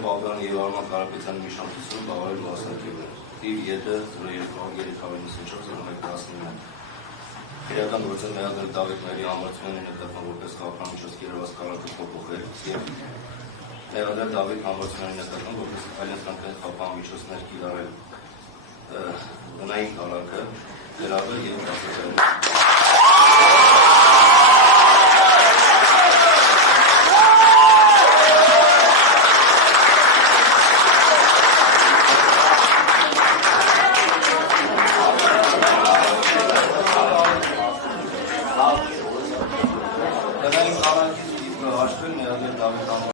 Արսեն Պավլյանի և Արման Կարապետյանի միջամտությունը բավարարել մասնակիցները։ Թիվ ԵՏ 02-394-0119։ Քրեական գործեր մեղադրել Դավիթ Մերի համարտությունների նկատմամբ որպես խաղապահմիջոց կիրառված կարակը փոփոխել և մեղադրել Դավիթ համարտությունների նկատմամբ որպես այլընդ խաղապահմիջոցներ կիրառել բնային կարակը, գրավել և կասեցնել։